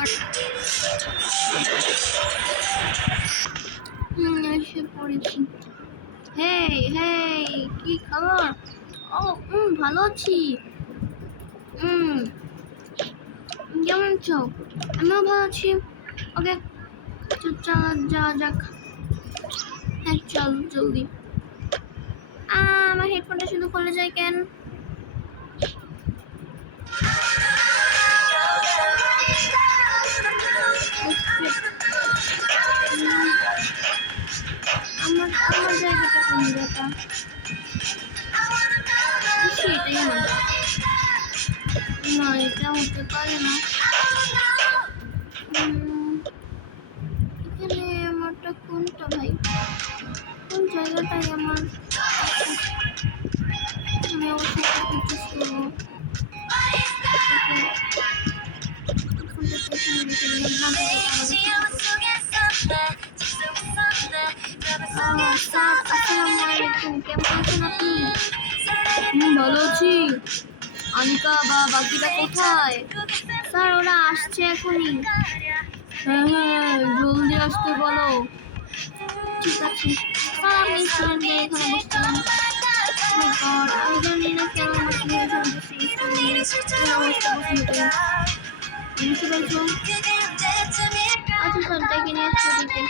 God, এসে পড়েছি। হেই হেই, কি খবর? ও ভালো আছি। কেমন আছো? আমিও ভালো আছি। ওকে, চল যাওয়া যাক। হ্যাঁ চল জলদি। আমার হেডফোনটা শুধু খুলে যায় কেন? আমার জায়গাটা কোন জায়গা? এটাই আমার না, এটা হতে পারে না। এখানে আমারটা কোনটা ভাই? কোন জায়গাটাই আমার? আমি অবশ্যই প্র্যাকটিস করবো। ভালো আছি। আনিকা বা বাকিটা কোথায়? স্যার ওরা আসছে এখনই। হ্যাঁ জলদি আসতে বলো। ঠিক আছে স্যার, আপনি স্টুডেন্টদের এখানে বসছিলেন। আমি জানি না কেন আমাকে বুঝতে পারছো? আচ্ছা স্যার, ডেকে নিয়ে আসছো দিকে।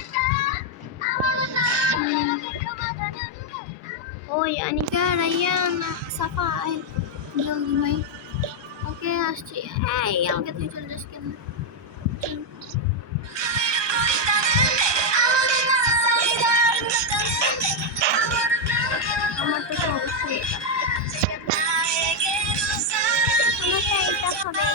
ওই আনিকা, রাইয়ান, সাফা, জলদি ভাই। ওকে আসছি। এই আমাকে তুই চলে যাস কেন? আমার তো অবশ্যই এটা হবে।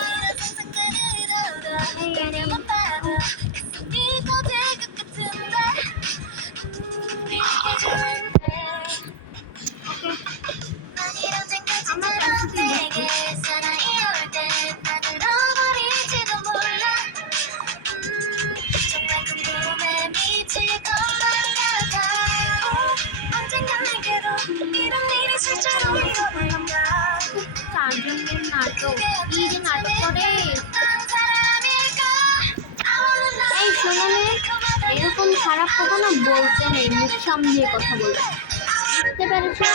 চারজনের নাটক, কি যে নাটক করে। এই শোনো, এরকম খারাপ কথা না বলতে নেই, মুখ সামলিয়ে কথা বলো, বুঝতে পেরেছো?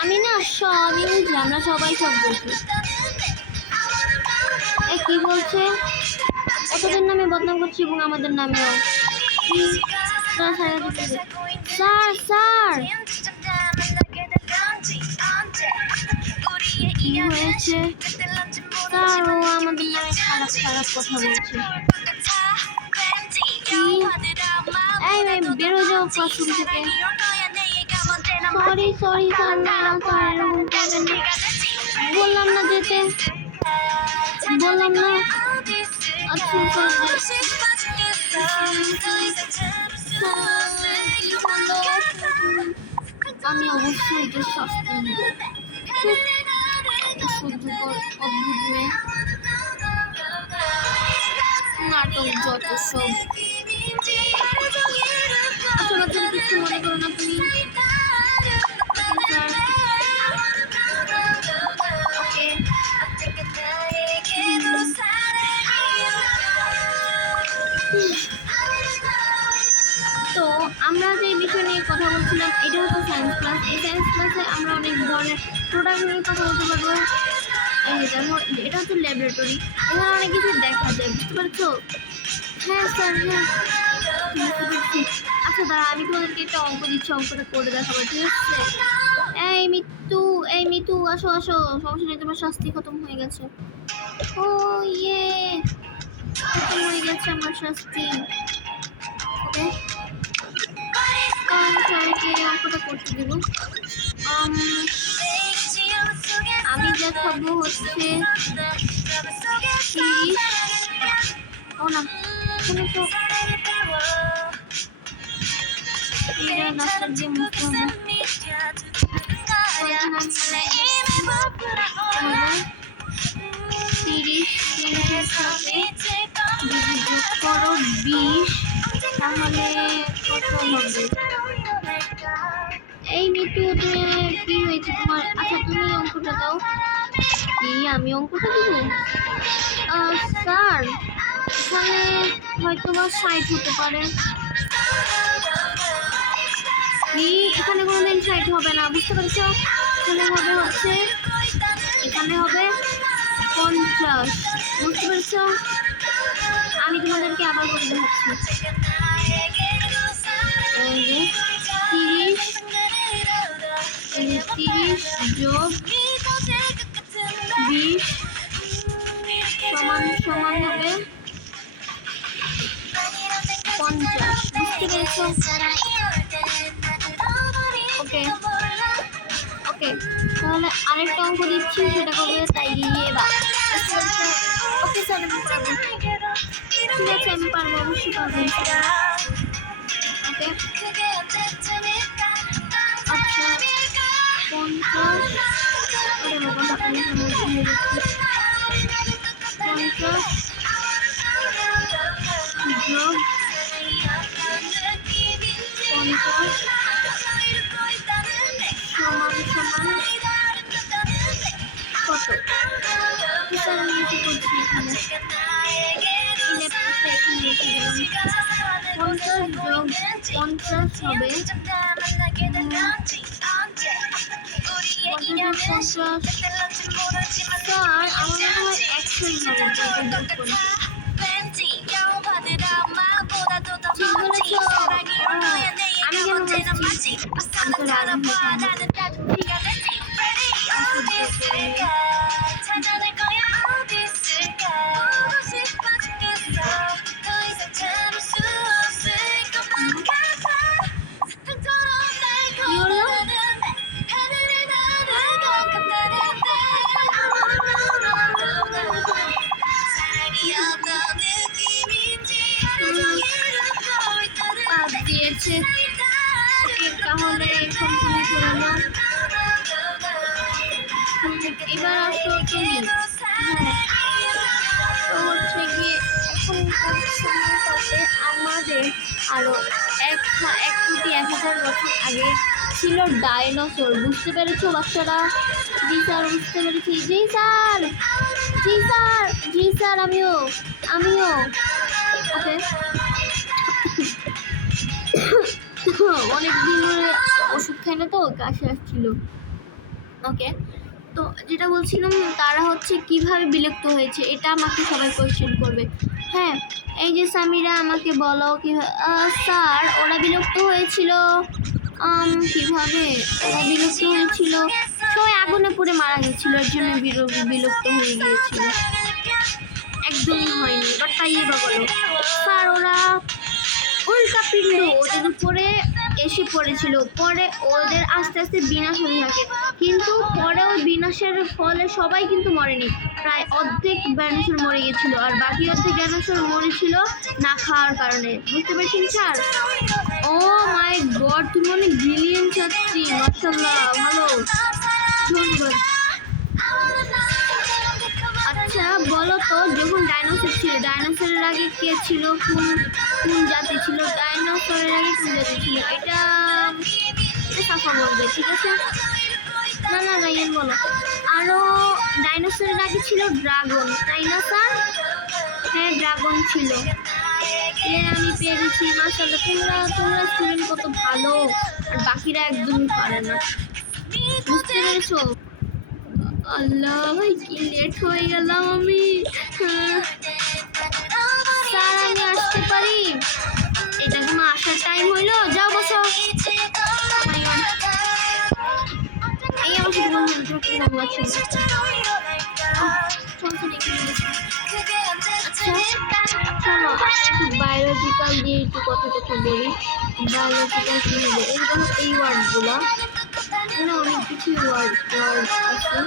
আমি না সবই বুঝি, আমরা সবাই সব বুঝি। কি বলছে? ওদের নামে বদনাম করছি এবং আমাদের নামেও। স্যার স্যার, কি হয়েছে? স্যার ও আমাদের নামে খারাপ খারাপ কথা বলছে। এই বেরো যাও ক্লাসরুম থেকে। সরি সরি স্যার, না স্যার এরকম করবেন না। বললাম না যেতে, বললাম না। আচ্ছা আমি অবশ্যই যে শাস্তি নিব। অসহ্যকর অদ্ভুত মেয়ে, নাটক যত সব। আচ্ছা বাচ্চারা কিছু মনে করো না তুমি। তো আমরা যে বিষয় নিয়ে কথা বলছিলাম, এটা হচ্ছে সায়েন্স ক্লাস। এই সায়েন্স ক্লাসে আমরা অনেক ধরনের প্রোডাক্ট নিয়ে কথা বলতে পারবো। এটা হচ্ছে ল্যাবরেটরি, এখানে অনেক কিছু দেখা যায়, বুঝতে পারছো? হ্যাঁ স্যার, হ্যাঁ বুঝতে পারছি। আচ্ছা দাঁড়া, আমি তোমাদেরকে একটা অঙ্ক দিচ্ছি, অঙ্কটা করে দেখাবো, ঠিক আছে? এই মিতু, এই মিতু, আসো আসো, সমস্যা নেই, তোমার শাস্তি খতম হয়ে গেছে। ও ইয়ে, খতম হয়ে গেছে আমার শাস্তি। ওকে, সবাইকে অঙ্কটা করতে দেবো। আমি দেখাবো হচ্ছে 30। ও না, এখানে তো নাস্তার দিয়ে মুখতে হবে। 30 সাথে যদি যোগ করো 20, তাহলে কত হবে? এই মিতু তুমি কি হয়েছে তোমার? আচ্ছা তুমি অঙ্কটা দাও। কি আমি অঙ্কটা দিব? স্যার এখানে হয়তো বা 60 হতে পারে। কি এখানে কোনোদিন 60 হবে না, বুঝতে পারছো? এখানে হবে হচ্ছে, এখানে হবে 50, বুঝতে পারছো? আমি তোমাদেরকে আবার করে দেখাচ্ছি। এই যে 30 যোগ 20 সমান সমান হবে 50, বুঝতে পেরেছো? ওকে ওকে, তাহলে আরেকটা অঙ্ক দিচ্ছি, সেটা করবে তাই বা। ওকে স্যার আমি পারবো, ঠিক আছে আমি পারবো, অবশ্যই পারবো। ওকে আচ্ছা 50, ওরে বাবা আমি 50 যোগ 50 সমান সমান কত? স্যার আমি এসে করছি এখানে, ল্যাপটপটা এখানে রেখে গেলাম। 50 যোগ 50 হবে 50 স্যার আমার মনে হয় 100ই হবে। ঠিক বলেছ, আমি কেন বলছি আমি তো রাগ দিয়েছে। তাহলে এখন তুমি করে নাও, এবার আসো তুমি। হ্যাঁ তো হচ্ছে গিয়ে এখনকার সময়টাতে আমাদের আরো 1,1000 বছর আগে ছিল ডাইনোসর, বুঝতে পেরেছো বাচ্চারা? জি স্যার বুঝতে পেরেছি। জি স্যার জি স্যার জি স্যার আমিও ওকে অনেকদিন ধরে ওষুধ খাই না তো কাশি আসছিল। ওকে তো যেটা বলছিলাম, তারা হচ্ছে কিভাবে বিলুপ্ত হয়েছে এটা আমাকে সবাই কোয়েশ্চেন করবে। হ্যাঁ এই যে সামিরা আমাকে বলো কিভাবে? স্যার ওরা বিলুপ্ত হয়েছিল কিভাবে? ওরা বিলুপ্ত হয়েছিল সবাই আগুনে পুড়ে মারা গেছিল, এর জন্য বিলুপ্ত হয়ে গিয়েছিল। একদমই হয়নি, বাট তাই বা বলো। স্যার ওরা উল্কাপিণ্ড ওদের উপরে এসে পড়েছিল, পরে ওদের আস্তে আস্তে বিনাশ হতে থাকে, কিন্তু পরে ওই বিনাশের ফলে সবাই কিন্তু মরেনি, প্রায় অর্ধেক ডাইনোসর মরে গেছিল, আর বাকি অর্ধেক ডাইনোসর মরেছিল না খাওয়ার কারণে, বুঝতে পেরেছেন স্যার? ও মাই গড তুমি অনেক ব্রিলিয়েন্ট ছাত্রী, মাশাআল্লাহ ভালো, ধন্যবাদ। আচ্ছা বলো তো, যখন ডাইনোসর ছিল ডাইনোসরের আগে কে ছিল? কোন জাতি ছিল? ডাইনোসরের আগে কোন জাতি ছিল? এটা সাফা বলবে, ঠিক আছে? না রাইয়ান বলো। আরো ডাইনোসরের আগে ছিল ড্রাগন, তাই না স্যার? হ্যাঁ ড্রাগন ছিল। আমি পেয়ে গেছি, মাশাআল্লাহ। তোমরা স্টুডেন্ট কত ভালো, আর বাকিরা একদমই পারে না, বুঝতে পেরেছো? আল্লাহ ভাই কি লেট হয়ে গেলাম আমি। স্যার আমি আসতে পারি? এটা কোনো আসার টাইম হইলো? যাও বসো। এই আমার সাথে বায়োলজিক্যাল দিয়ে একটু কথা বলি। বায়োলজিক্যাল কি হবে? এইরকম এই ওয়ার্ডগুলো এখানে অনেক কিছু ওয়ার্ড আছে।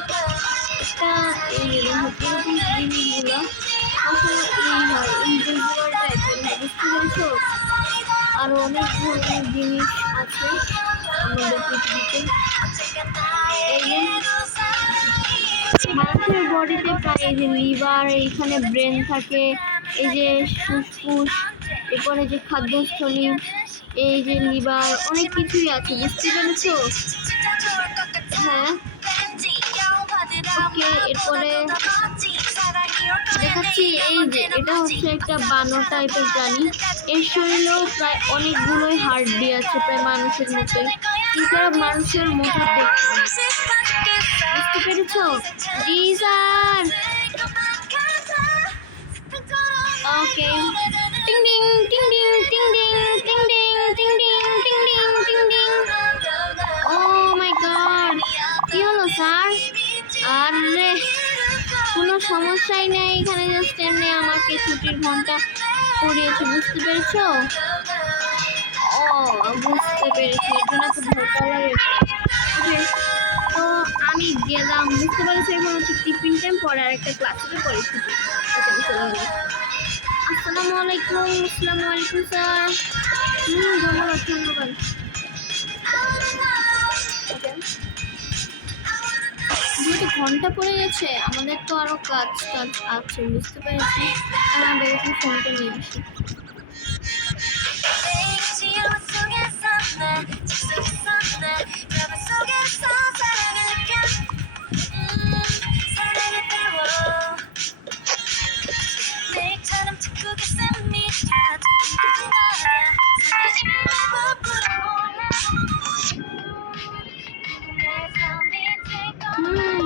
একটা এই জিনিসগুলো আসলে এই হয়, ইনভিজিবল টাইপের, বুঝতে পেরেছো? আরো অনেক ধরনের জিনিস আছে আমাদের পৃথিবীতে। মানুষের বডিতে প্রায় এই যে লিভার, এইখানে ব্রেন থাকে, এই যে ফুসফুস, এরপরে যে খাদ্যস্থলী, এই যে লিভার, অনেক কিছুই আছে, বুঝতে পেরেছো? হ্যাঁ, ওকে। এরপরে দেখাচ্ছি, এই যে এটা হচ্ছে একটা বানর টাইপের প্রাণী। এর শরীরেও প্রায় অনেকগুলোই হাড্ডি আছে, প্রায় মানুষের মতোই, কিন্তু এরা মানুষের মতো দেখতে। বুঝতে পেরেছো? জি স্যার। ওকে। টিং টিং টিং টিং টিং টিং টিং টিং টিং টিং টিং টিং টিং টিং। ও মাই গড, কি হলো স্যার? আরে কোনো সমস্যাই নেই, এখানে জাস্ট এমনি আমাকে ছুটির ঘন্টা পড়িয়েছে, বুঝতে পেরেছো? ও, বুঝতে পেরেছি, এর জন্য তো ভয় লাগে। ওকে, তো আমি গেলাম, বুঝতে পেরেছি। এখন হচ্ছে টিফিন টাইম, পরে আরেকটা ক্লাসে পড়ে ছুটি। ওকে, আমি চলে গেলাম। আসসালামু আলাইকুম। আসসালামু আলাইকুম স্যার। ধন্যবাদ ধন্যবাদ। যেহেতু ঘন্টা পড়ে গেছে, আমাদের তো আরো কাজ টাজ আছে, বুঝতে পেরেছি। আমাদের এখন ফোনটা নিয়ে আসি।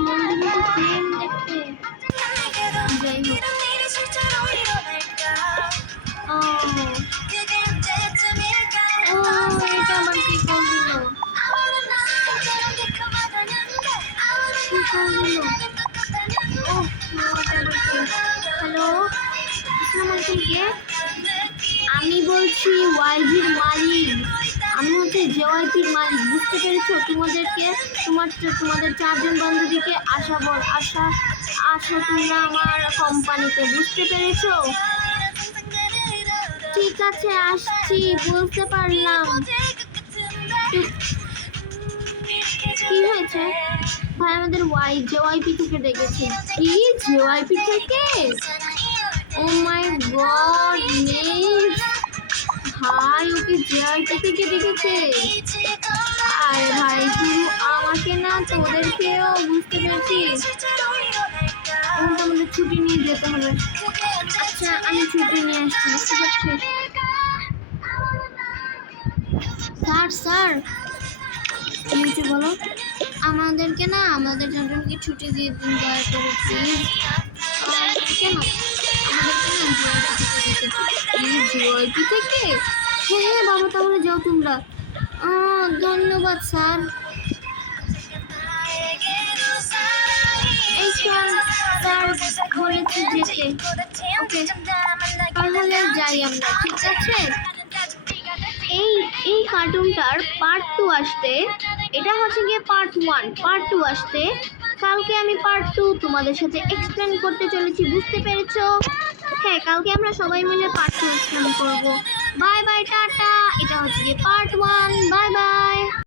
বন্ধুদের ফিল্ম দেখতে যাই হোক। ও এটা আমার কি কল দিল? কি কল দিল? ও হ্যালো, আসসালামু আলাইকুম। কে? আমি বলছি ওয়াইজির মালিক, আমি হচ্ছে জেওয়াইপির মালিক, বুঝতে পেরেছো? তোমাদের 4জন বান্ধবীকে আসো তোমরা আমার কোম্পানিতে, বুঝতে পেরেছো? ঠিক আছে, আসছি, বুঝতে পারলাম। কি হয়েছে ভাই? আমাদের জেওয়াইপি থেকে ডেকেছে। কি জেওয়াইপি থেকে? ও মাই গড মিস, ভাই ওকে জেআইপি থেকে ডেকেছে। আরে ভাই, শুধু আমাকে না, তোদেরকেও, বুঝতে পেরেছিস? এখন তো আমাদের ছুটি নিয়ে যেতে হবে। আচ্ছা, আমি ছুটি নিয়ে আসছি, বুঝতে পারছিস? স্যার কি হয়েছে বলো? আমাদেরকে না, আমাদের 4জনকে ছুটি দিয়ে দিন দয়া করে প্লিজ। কেন? আমাদেরকে না জেআইপি থেকে। হ্যাঁ বাবা, তাহলে যাও তোমরা। ধন্যবাদ স্যার। এই স্যার বলেছি যেতে। ওকে, তাহলে যাই আমরা, ঠিক আছে? এই কার্টুনটার পার্ট 2 আসতে, এটা হচ্ছে গিয়ে পার্ট 1, পার্ট 2 আসতে কালকে আমি পার্ট 2 তোমাদের সাথে এক্সপ্লেন করতে চলেছি, বুঝতে পেরেছো? হ্যাঁ, কালকে আমরা সবাই মিলে পার্ট 2 এক্সপ্লেন করবো। Bye bye, tata. এটা হচ্ছে গিয়ে পার্ট 1। Bye bye.